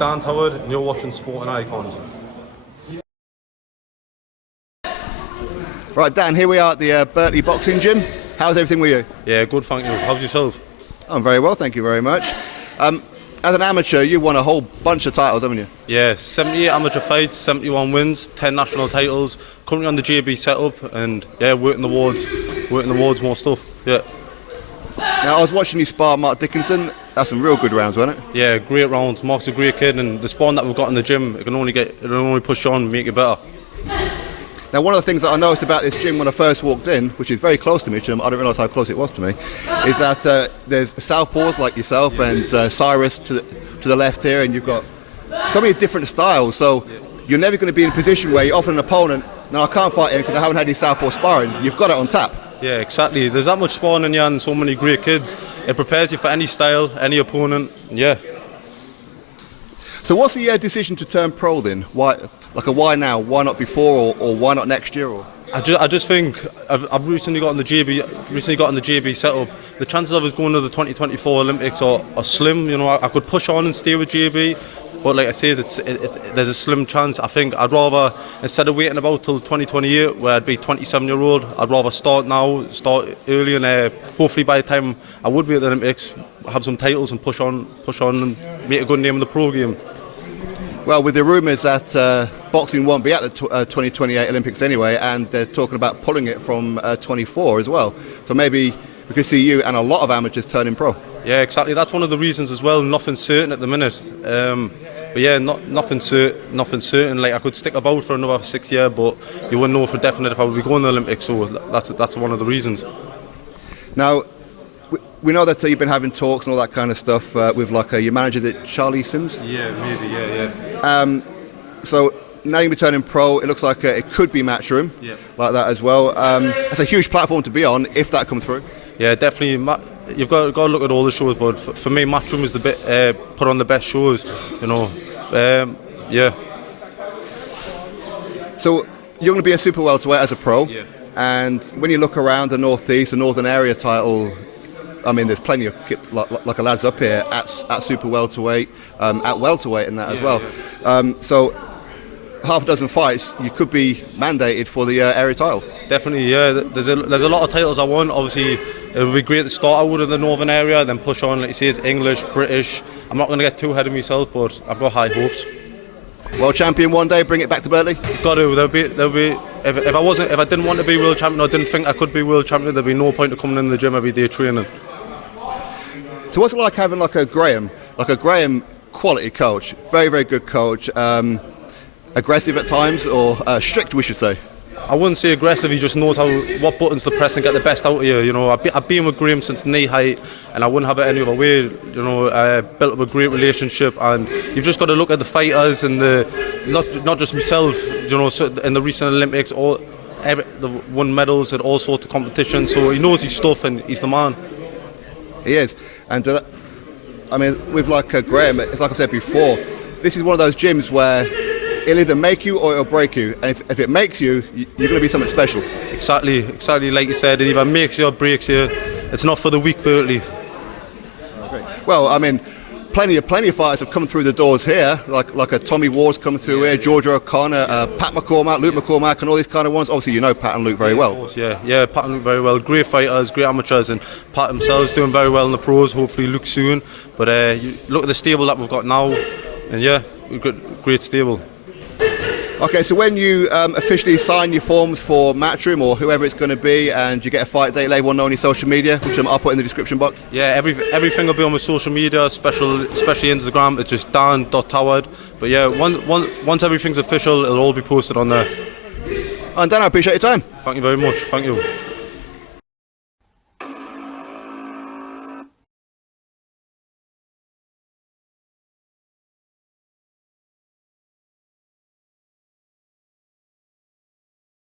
Dan Howard, and you're watching Sporting Icons. Right, Dan, here we are at the Birtley Boxing Gym. How's everything with you? Yeah, good, thank you. How's yourself? I'm very well, thank you very much. As an amateur, you won a whole bunch of titles, haven't you? Yeah, 78 amateur fights, 71 wins, 10 national titles. Currently on the JB setup, and yeah, working towards more stuff. Yeah. Now, I was watching you spar Mark Dickinson. That's some real good rounds, wasn't it? Yeah, great rounds. Mark's a great kid, and the sparring that we've got in the gym, it can only push on and make it better. Now, one of the things that I noticed about this gym when I first walked in, which is very close to me, I didn't realise how close it was to me, is that there's southpaws like yourself and Cyrus to the left here, and you've got so many different styles. So you're never going to be in a position where you're offering an opponent, no, I can't fight him because I haven't had any southpaw sparring. You've got it on tap. Yeah, exactly. There's that much sparring in you and so many great kids. It prepares you for any style, any opponent. Yeah. So what's the decision to turn pro then? Why now? Why not before, or why not next year? Or? I just think I've recently got in the JB setup. The chances of us going to the 2024 Olympics are slim. You know, I could push on and stay with JB, but like I say, there's a slim chance. I think I'd rather, instead of waiting about till 2028, where I'd be 27-year-old, I'd rather start now, start early, and hopefully by the time I would be at the Olympics, have some titles and push on and make a good name in the pro game. Well, with the rumours that boxing won't be at the 2028 Olympics anyway, and they're talking about pulling it from 24 as well. So maybe we could see you and a lot of amateurs turning pro. Yeah, exactly. That's one of the reasons as well. Nothing's certain at the minute. But yeah, nothing certain. Like, I could stick about for another 6 years, but you wouldn't know for definite if I would be going to the Olympics. So that's one of the reasons. Now, we know that you've been having talks and all that kind of stuff with like your manager, that Charlie Sims. Yeah, maybe. Yeah. So now you're turning pro. It looks like it could be Matchroom, like that as well. That's a huge platform to be on if that comes through. Yeah, definitely. You've got to look at all the shows, but for me, Matchroom is the put on the best shows. You know, yeah. So you're going to be a super welterweight as a pro, and when you look around the northeast, the northern area title, I mean, there's plenty of like lads up here at super welterweight, at welterweight, and that as well. Yeah. So half a dozen fights, you could be mandated for the area title. Definitely, yeah. There's a lot of titles I want. Obviously, it would be great to start out in the northern area, then push on. Like you say, it's English, British. I'm not going to get too ahead of myself, but I've got high hopes. World champion one day, bring it back to Birtley. Got to. There'll be. If I didn't want to be world champion, or didn't think I could be world champion, there'd be no point of coming in the gym every day training. So what's it like having like a Graham quality coach, very, very good coach, aggressive at times, or strict, we should say? I wouldn't say aggressive. He just knows what buttons to press and get the best out of you. You know, I've been with Graham since knee height, and I wouldn't have it any other way. You know, built up a great relationship, and you've just got to look at the fighters and not just myself. You know, so in the recent Olympics, the won medals at all sorts of competitions. So he knows his stuff, and he's the man. He is, and I mean, with like Graham, it's like I said before, this is one of those gyms where it'll either make you or it'll break you, and if it makes you, you're going to be something special. Exactly, like you said, it either makes you or breaks you. It's not for the weak, Birtley. Okay. Well, I mean, plenty of fighters have come through the doors here, like a Tommy Ward's come through here, Georgia O'Connor, Pat McCormack, Luke McCormack, and all these kind of ones. Obviously, you know Pat and Luke very well. Course, yeah, Pat and Luke very well. Great fighters, great amateurs, and Pat himself is doing very well in the pros. Hopefully, Luke soon. But you look at the stable that we've got now, and yeah, we've got a great stable. Okay, so when you officially sign your forms for Matchroom or whoever it's going to be, and you get a fight date, let everyone know on your social media, which I'll put in the description box. Yeah, everything will be on my social media, especially Instagram. It's just dan.howard. But yeah, once everything's official, it'll all be posted on there. And Dan, I appreciate your time. Thank you very much. Thank you.